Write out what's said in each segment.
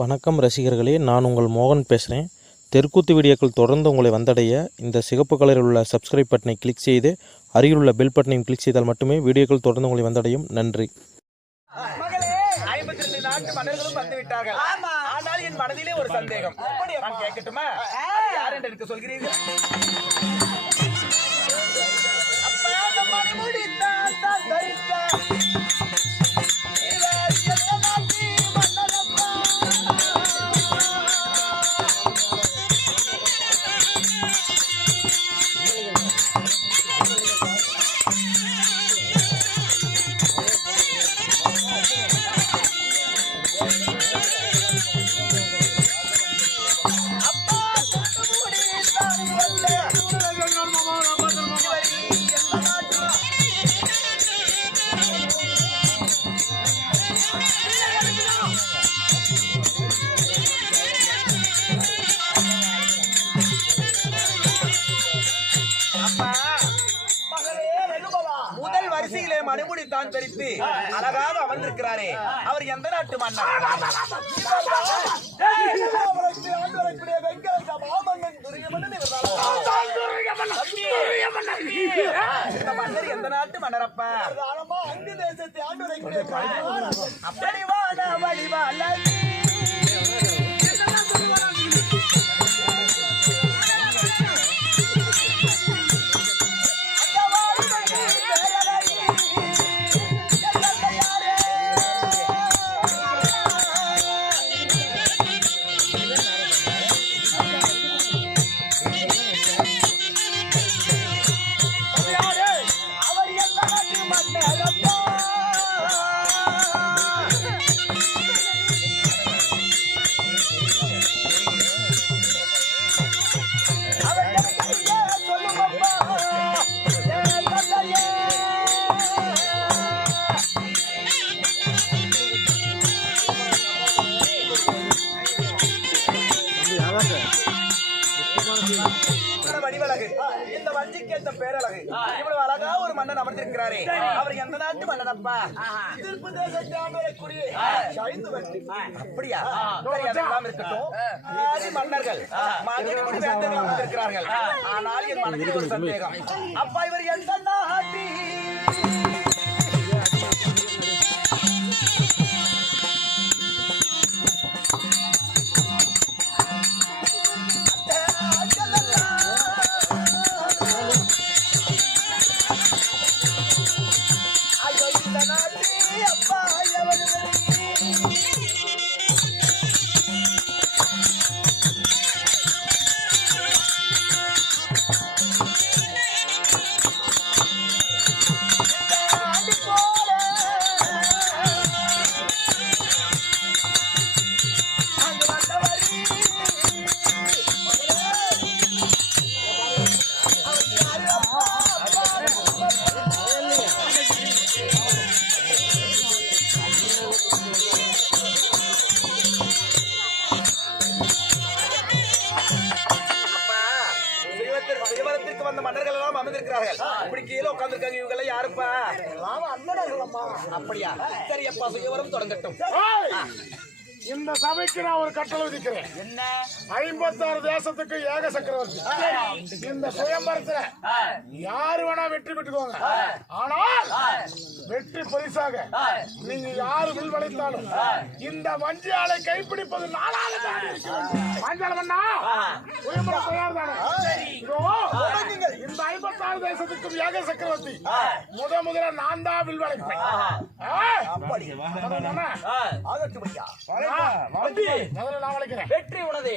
வணக்கம் ரசிகர்களே நான் உங்கள் மோகன் பேசுகிறேன் தெற்குத்து வீடியோக்கள் தொடர்ந்து உங்களை வந்தடைய இந்த சிகப்பு கலரில் உள்ள சப்ஸ்கிரைப் பட்டனை கிளிக் செய்து அருகில் உள்ள பெல் பட்டனையும் கிளிக் செய்தால் மட்டுமே வீடியோக்கள் தொடர்ந்து உங்களை வந்தடையும். நன்றி. ஆனால் என் மனதிலே ஒரு சந்தேகம். கேட்கட்டுமா? யார் என்று சொல்கிறீர்கள்? தெரித்து அழகாக அமர்ந்திருக்கிறாரே. அவர் எந்த நாட்டு மன்னர் எந்த நாட்டு மன்னரப்பா? அப்படி வாழ வழிவாழ அவர் தந்தையே இந்த பேரழகு அழகா ஒரு மன்னன் அமர்ந்திருக்கிறாரே. அவர் எந்த நாட்டு மன்னனப்பா? திருப்பு. அப்படியா? அதெல்லாம் இருக்கட்டும். ஆதி மன்னர்கள். மகிழ்ச்சி வேந்தர்கள் அமர்ந்திருக்கிறார்கள். ஆனால் என் மனதில் ஒரு சந்தேகம். அப்பா இவர் எந்த நாட்டி எல்லாம் அமர்ந்திருக்கிறார்கள். இப்படி கீழே உட்கார்ந்திருக்காங்க இவங்க எல்லாம் யாருப்பா அப்படியா? சரி அப்பா சுயவரம் தொடங்கட்டும். இந்த சபைக்கு நான் ஒரு கட்டளை விதிக்கிறேன். என்ன? ஐம்பத்தாறு தேசத்துக்கு ஏக சக்கரவர்த்தி. இந்த சுயம்பரத்துல யாரு வேணா வெற்றி பெற்றுக்கோங்க. ஆனால் வெற்றி பரிசாக நீங்க யாரு வில் வளைத்தாலும் இந்த வஞ்சி ஆளை கைப்பிடிப்பது நாளாக மஞ்சளமண்ணா சுயம்பரம் தயார் தானே இந்த ஐம்பத்தாறு தேசத்துக்கும் ஏக சக்கரவர்த்தி. முத முதல்ல நான் தான் வில் வளைப்பேன் வெற்றி உனதே.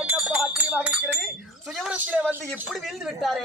என்னப்பா ஆச்சரியமாக இருக்கிறது? சுயவரத்திலே வந்து எப்படி வீழ்ந்து விட்டாரே.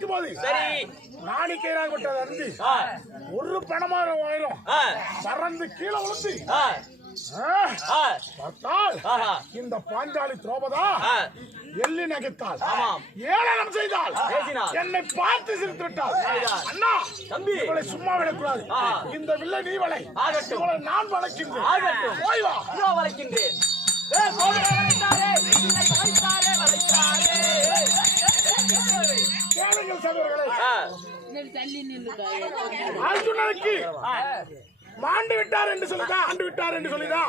நினைக்கும் போது சரி. நாணிக்கையாக விட்டது அறிந்து ஒரு பணமாக ஆயிரம் பறந்து கீழே விழுந்து பார்த்தால் இந்த பாஞ்சாலி திரௌபதா எள்ளி நகைத்தாள் ஏளனம் செய்தால் என்னை பார்த்து சிரித்து விட்டாள் அண்ணா தம்பி. இவளை சும்மா விடக்கூடாது. இந்த வில்லை நீ வளை. இவளை நான் வளைக்கின்றேன். போய் வா. வளைக்கின்றேன். வளைத்தாரே, வளைத்தாரே, வளைத்தாரே. அர்ஜுனனுக்கு மாண்டு விட்டார் என்று சொல்லுதா? ஆண்டு விட்டார் என்று சொல்லுதா?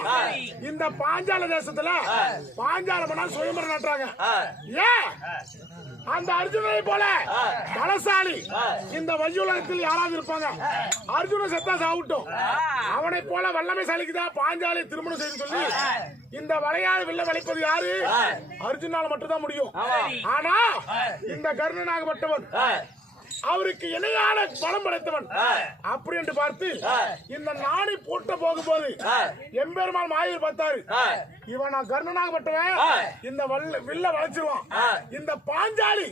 இந்த பாஞ்சால தேசத்துல பாஞ்சால மன்னா சுயம்பர நாட்டுறாங்க. ஏன்? அந்த அர்ஜுனனை போல பலசாலி இந்த வையுலகத்தில் யாராவது இருப்பாங்க? அர்ஜுனன் செத்தா சாவிட்டும். அவனை போல வல்லமை சாலிக்குதா பாஞ்சாலி திருமணம் செய்து சொல்லி இந்த வளையாத வில்ல வளைப்பது யாரு? அர்ஜுனால மட்டும்தான் முடியும். ஆனா இந்த கர்ணனாகப்பட்டவன் அவருக்கு இணையான பலம் படைத்தவன். அப்படி என்று பார்த்து இந்த நாணி பூட்ட போகும்போது எம்பெருமாள் மாயூர் பார்த்தாரு. இவன் நான் கர்ணனாகப்பட்டவன் இந்த வல்ல வில்ல வளைச்சிருவான். இந்த பாஞ்சாலி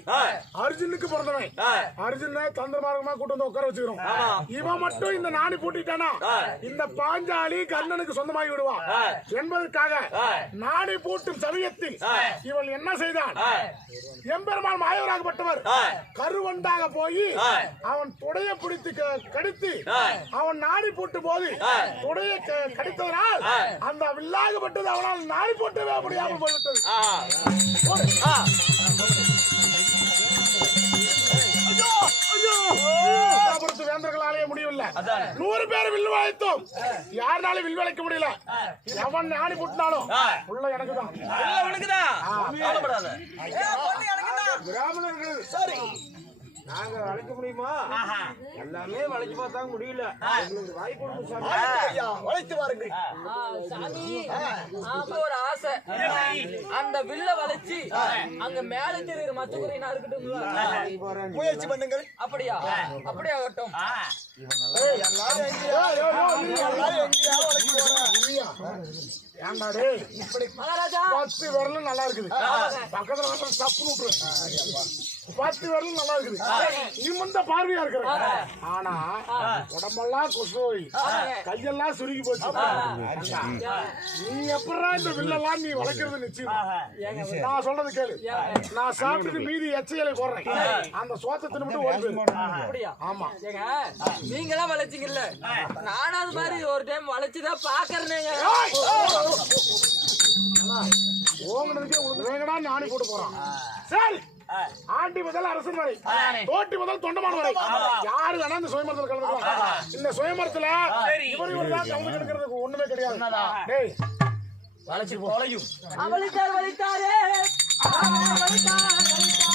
அர்ஜுனுக்கு பிறந்தவன். அர்ஜுன தந்திரமார்க்கமா கூட்டு வந்து உட்கார வச்சுக்கிறோம். இவன் மட்டும் இந்த நாணி பூட்டிட்டானா? இந்த பாஞ்சாலி கர்ணனுக்கு சொந்தமாகி விடுவான். என்பதற்காக நாணி பூட்டும் சமயத்தில் இவள் என்ன செய்தான்? எம்பெருமாள் மாயூராகப்பட்டவர் கருவண்டாக போய் அவன் துடைய பிடித்து கடித்து அவன் நாடி போட்டு போது. துடைய கடித்ததனால் அந்த வில்லாகப்பட்டது அவனால் நாடி போட்டவே முடியாமல் போய்விட்டது. வேந்தர்களாலேயே முடியவில்லை. நூறு பேர் வில் வளைத்தோம் யாருனாலும் வில் வளைக்க முடியல. எவன் நாடி போட்டினாலும் உள்ள எனக்கு தான். பிராமணர்கள் நாங்க வளைக்க முடியுமா? எல்லாமே வளைச்சு பார்த்தாங்க முடியல. வளைத்து பாருங்கள் சாமி. ஆமா ஒரு ஆசை. அந்த வில்ல வளைச்சு அங்க மேல தெரியுற மச்சக்குறையினா இருக்கட்டும் முயற்சி பண்ணுங்கள். அப்படியா? அப்படியே ஆகட்டும். ஏன்டா டேய் மகாராஜா. பத்து விரலும் நல்லா இருக்குது. பக்கத்துல வந்து தப்புன்னு விட்டுரு பத்து விரலும் நல்லா இருக்குது. நிமிர்ந்த பார்வையா இருக்கிற? ஆனா உடம்பெல்லாம் கொசு நோய் கையெல்லாம் சுருங்கி போச்சு. நீ எப்படா இந்த வில்லெல்லாம் நீ வளர்க்கறது நிச்சயம்? நான் சொல்றது கேளு. நான் சாப்பிட்டு மீதி எச்சையில போடுறேன். அந்த சோத்தை தின்னுட்டு ஓடி ஆமா. ஏங்க நீங்களாம் வளைச்சிங்கல்ல நானும் அது மாதிரி ஒரு டைம் வளைச்சுதான் பாக்குறேங்க ஓங்கனதுக்கே உளுந்து வேங்கடா நானி போட்டு போறான் சரி ஆண்டி முதல் அரசன் வரை தோட்டி முதல் தொண்டமான வரை யாரு வேணா இந்த சுயமரத்தில் கலந்துக்கலாம் இந்த சுயமரத்துல இவர் இவர் தான் கலந்து கிடக்கிறதுக்கு ஒண்ணுமே கிடையாது டேய் வளைச்சிருப்போம் வளையும் வளைத்தார் வளைத்தாரே வளைத்தார் வளைத்தாரே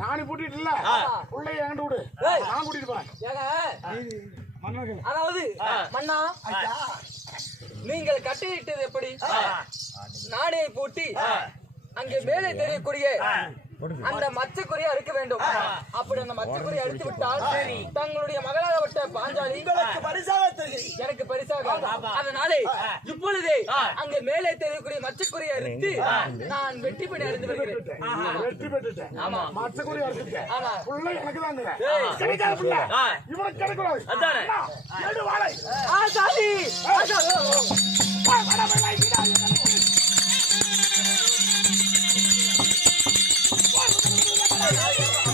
நானி பூட்டிட்டு இல்ல உள்ளே என்கிட்ட விடு. நான் கூட்டிட்டு போறேன். அதாவது மன்னா நீங்கள் கட்டியிட்டது எப்படி? நாடை பூட்டி அங்கே மேலே தெரியக்கூடிய அந்த மச்சக்குறியை அறுக்க வேண்டும். அப்படி அந்த மச்சக்குறியை அறுத்து விட்டால் தங்களுடைய மகளாகப்பட்ட பாஞ்சாலி உங்களுக்கு பரிசாக எனக்கு பரிசாக அதனாலே இப்பொழுதே அங்க மேலே தெரியக்கூடிய மச்சக்குறியை அறுத்து நான் வெற்றி பண்ணி அறிந்து வருகிறேன் வெற்றி பெற்றுட்டேன் ஆமா. மச்சக்குடி அறுத்துட்டேன். ஆமா. புள்ள எனக்கு தான் கிடைக்காத புள்ள. இவனுக்கு கிடைக்கூடாது அதானே. அண்ணா, எடு வாழை ஆ சாமி. ஆ, சாமி.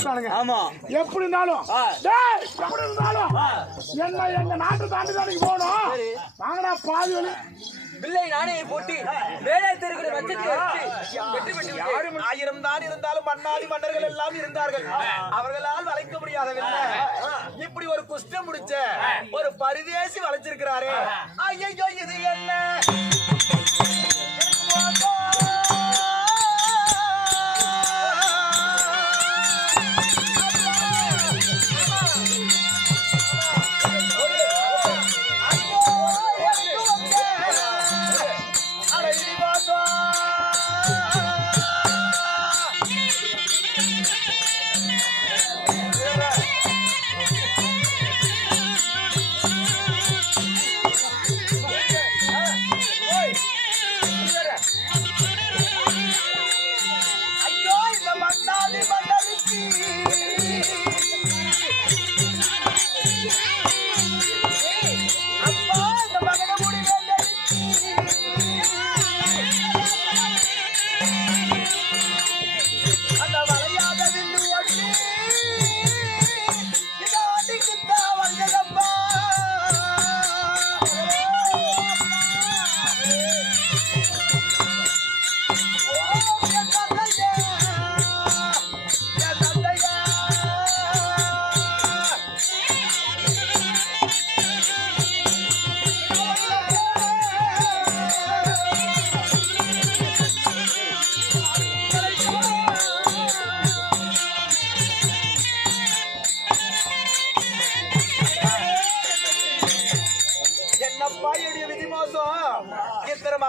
ஆமா. எப்படி இருந்தாலும் எப்படி இருந்தாலும் என்ன எங்க நாட்டு தாண்டி தாண்டி போகணும்? வாங்கடா பாதி வழி வில்லை நானே போட்டு. எடுத்து வெற்றி பெற்று விட்டேன். ஆயிரம் தான் இருந்தாலும் மன்னாதி மன்னர்கள் எல்லாம் இருந்தார்கள். அவர்களால் வளைக்க முடியாதவில்லை இப்படி ஒரு குஷ்டம் முடிச்ச ஒரு பரிதேசி வளைச்சிருக்கிறாரே. ஐயோ இது என்ன?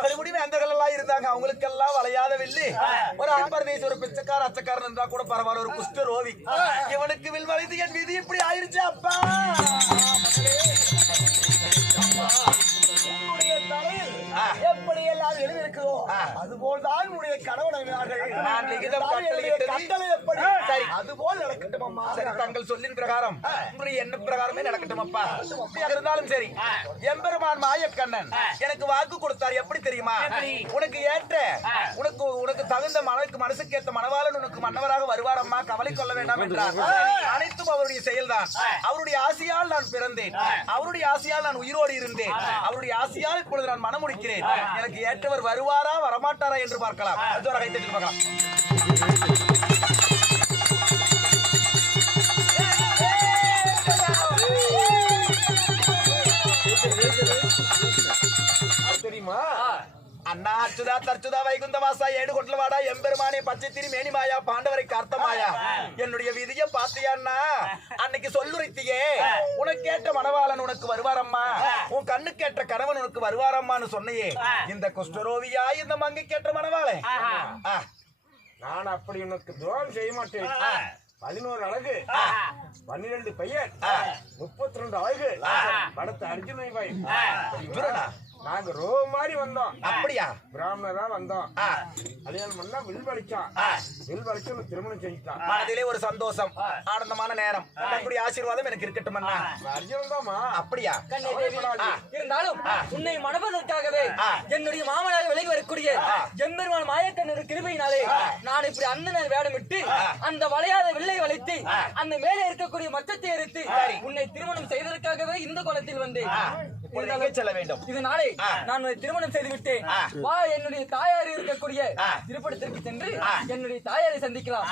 இத்தனை அந்த எல்லாம் இருந்தாங்க. அவங்களுக்கெல்லாம் வளையாத வில்லு ஒரு ஆம்பரதேசி ஒரு பிச்சைக்கார அச்சக்காரன் இருந்தா கூட பரவாயில்ல. ஒரு குஷ்ட ரோவி. இவனுக்கு வில் வளைந்து என் விதி இப்படி ஆயிருச்சு அப்பா! தலையில் எப்படி எல்லாம் எழுதியிருக்கிறோ அதுபோல் தான் உன்னுடைய கணவனார்கள் நான் லிகிதம் கட்டளை எப்படி? சரி. அதுபோல் நடக்கட்டும் அம்மா. சரி தங்கள் சொல்லின் பிரகாரம். உங்களுடைய எண்ண பிரகாரமே நடக்கட்டும் அப்பா. அப்படியாக இருந்தாலும் சரி. எம்பெருமான் மாயக்கண்ணன் எனக்கு வாக்கு கொடுத்தார். எப்படி தெரியுமா? உனக்கு ஏற்ற உனக்கு உனக்கு தகுந்த மனக்கு மனசுக்கு ஏற்ற மனவாளன் உனக்கு மன்னவராக வருவார் அம்மா கவலை கொள்ள வேண்டாம் என்றார். அனைத்தும் அவருடைய செயல்தான். அவருடைய ஆசையால் நான் பிறந்தேன். அவருடைய ஆசையால் நான் உயிரோடு இருந்தேன். அவருடைய ஆசையால் இப்பொழுது நான் மனமுடிக்கிறேன். எனக்கு ஏற்றவர் வருவாரா வரமாட்டாரா என்று பார்க்கலாம். ஜோர கை தட்டி பார்க்கலாம். தெரியுமா? அண்ணா அச்சுதா தர்ச்சுதா வைகுந்த வாசா ஏடு கொட்டலவாடா எம்பெருமானே பச்சை திரி மேனிமாயா பாண்டவரை கார்த்தமாயா என்னுடைய விதிய பாத்தியா அண்ணா? அன்னைக்கு சொல்லுரைத்தியே உனக்கு ஏற்ற மணவாளன் உனக்கு வருவாரம்மா. உன் கண்ணு கேட்ட கணவன் உனக்கு வருவாரம்மான்னு சொன்னையே. இந்த குஷ்டரோவியா இந்த மங்கை கேட்ட மணவாளன் நான் அப்படி உனக்கு துரோகம் செய்ய மாட்டேன். பதினோரு அழகு பன்னிரண்டு பையன் முப்பத்தி ரெண்டு அழகு படத்த அர்ஜுனை? நாங்க ரோ மாதிரி வந்தோம். அப்படியா? பிராமணரா வந்தோம். கல்யாணம் பண்ணா வில் வலிச்சான் வில் வலிச்சு திருமணம் செஞ்சுட்டான். மனதிலே ஒரு சந்தோஷம் ஆனந்தமான நேரம். தன்னுடைய ஆசீர்வாதம் எனக்கு இருக்கட்டும் அண்ணா. அர்ஜுனன் தாமா அப்படியா. இருந்தாலும் உன்னை மணப்பதற்காகவே என்னுடைய மாமனாக விலகி வரக்கூடிய எம்பெருமான் மாயக்கண்ணர் கிருபையினாலே நான் இப்படி அண்ணனை வேடமிட்டு அந்த வளையாத வில்லை வளைத்து அந்த மேலே இருக்கக்கூடிய மச்சத்தை எடுத்து உன்னை திருமணம் செய்வதற்காகவே இந்த குளத்தில் வந்தேன். செல்ல வேண்டும் இதனாலே நான் திருமணம் செய்து விட்டேன் வா என்னுடைய தாயார் இருக்கக்கூடிய திருப்படத்திற்கு சென்று என்னுடைய தாயாரை சந்திக்கலாம்.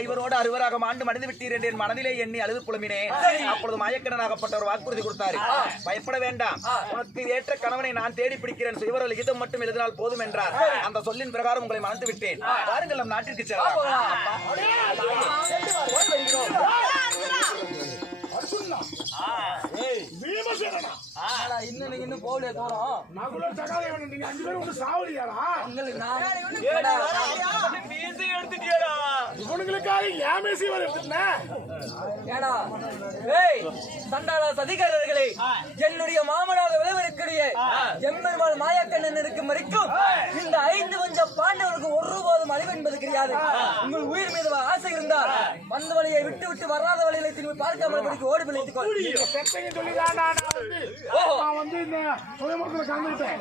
ஐவரோடு அறுவராக மாண்டு மடிந்து விட்டீர் என் மனதிலே எண்ணி அழுது புலம்பினேன் அப்பொழுது மாயக்கணனாகப்பட்டவர் வாக்குறுதி கொடுத்தாரு பயப்பட வேண்டாம் உனக்கு ஏற்ற கணவனை நான் தேடி பிடிக்கிறேன் சுயவர லிகிதம் மட்டும் எழுதினால் போதும் என்றார் அந்த சொல்லின் பிரகாரம் உங்களை மறந்து விட்டேன் பாருங்கள் நம் நாட்டிற்கு செல்லலாம் இன்னும் நீங்க இன்னும் போகலையா தூரம் நகுல சகாதேவன் நீங்க அஞ்சு பேரும் வந்து சாவலியாடா உங்களுக்கு நான் ஏடா, இவனுங்களுக்காக ஏமேசி வர ஏடா ஏய் சண்டாள சதிகாரர்களே என்னுடைய மாமனாக விளைவிருக்கிற எம்பெருமாள் மாயக்கண்ணன் இருக்கும் வரைக்கும் இந்த ஐந்து வஞ்ச பாண்டவருக்கு ஒருபோதும் அழிவு என்பது கிடையாது. உங்கள் உயிர் மீது ஆசை இருந்தால் வந்த வழியை விட்டு விட்டு வராத வழியை திரும்பி பார்க்காமல் படிக்க ஓடி பிழைத்துக் கொள் செத்தங்க சொல்லிதான் நான் வந்து நான் வந்து இந்த சுயமரத்துல கலந்துக்கிட்டேன்.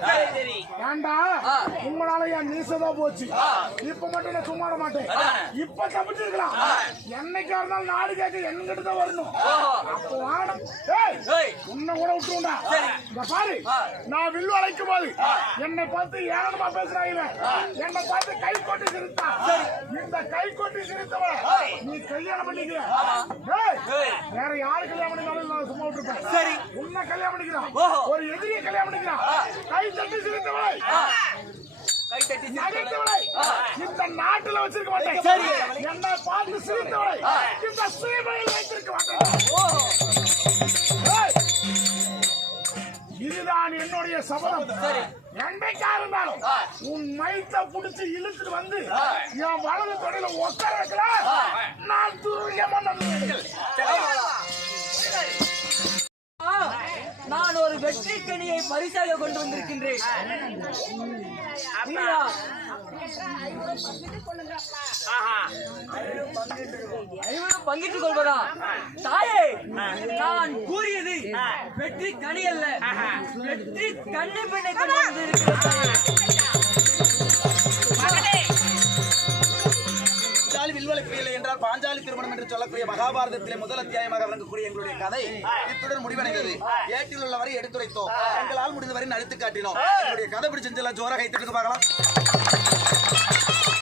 ஏண்டா? உங்களால என் மீசதான் போச்சு? இப்ப மட்டும் நான் சும்மா விட மாட்டேன். இப்ப தப்பிச்சிருக்கலாம் என்னைக்கா இருந்தாலும் நாடு கேட்க என்கிட்ட தான் வரணும் அப்போ வாடம் உன்னை கூட விட்டுருண்டா இந்த பாரு நான் வில்லு அழைக்கும் போது என்னை பார்த்து ஏனமா பேசுறாங்க என்னை பார்த்து கை போட்டு சிரித்தா. இந்த கை கொட்டி சிரித்தவளை நீ கல்யாணம் பண்ணிக்கிற வேற யாரு கல்யாணம் பண்ணினாலும் நான் சும்மா விட்டுருப்பேன். சரி. உன்னை கல்யாணம் பண்ணிக்கிறான். ஒரு எதிரியை கல்யாணம் பண்ணிக்கிறான் கை தட்டி நகைத்தவளை இந்த நாட்டுல வச்சிருக்க மாட்டேன். சரி. என்னை பார்த்து சிரித்தவளை. இந்த சீமையில் வைத்திருக்க மாட்டேன். இதுதான் என்னுடைய சபதம். என்னைக்கா இருந்தாலும் உன் மைத்த புடிச்சு இழுத்துட்டு வந்து என் வலது தொடையில உட்கார வைக்கல? நான் நம்புவேன் ஆ, நான் ஒரு வெற்றி கனியை பரிசாக கொண்டு வந்திருக்கின்றேன். வீரா, ஐவரும் பங்கிட்டுக் கொள்வதா? தாயே நான் கூறியது வெற்றி கனி அல்ல. வெற்றி கண்ணி பெண்ணை கொண்டு வந்திருக்கிறேன். பாஞ்சாலி வில்வலுக்கு இல்லை என்றால் பாஞ்சாலி திருமணம் என்று சொல்லக்கூடிய மகாபாரதத்திலே முதல் அத்தியாயமாக விளங்கக்கூடிய எங்களுடைய கதை இத்துடன் முடிவடைந்தது. ஏட்டில் உள்ளவரை எடுத்துரைத்தோம். எங்களால் முடிந்தவரை நடித்து காட்டினோம். எங்களுடைய கதை பிடிச்சிருந்துல ஜோராக கைத்துட்டு பார்க்கலாம்.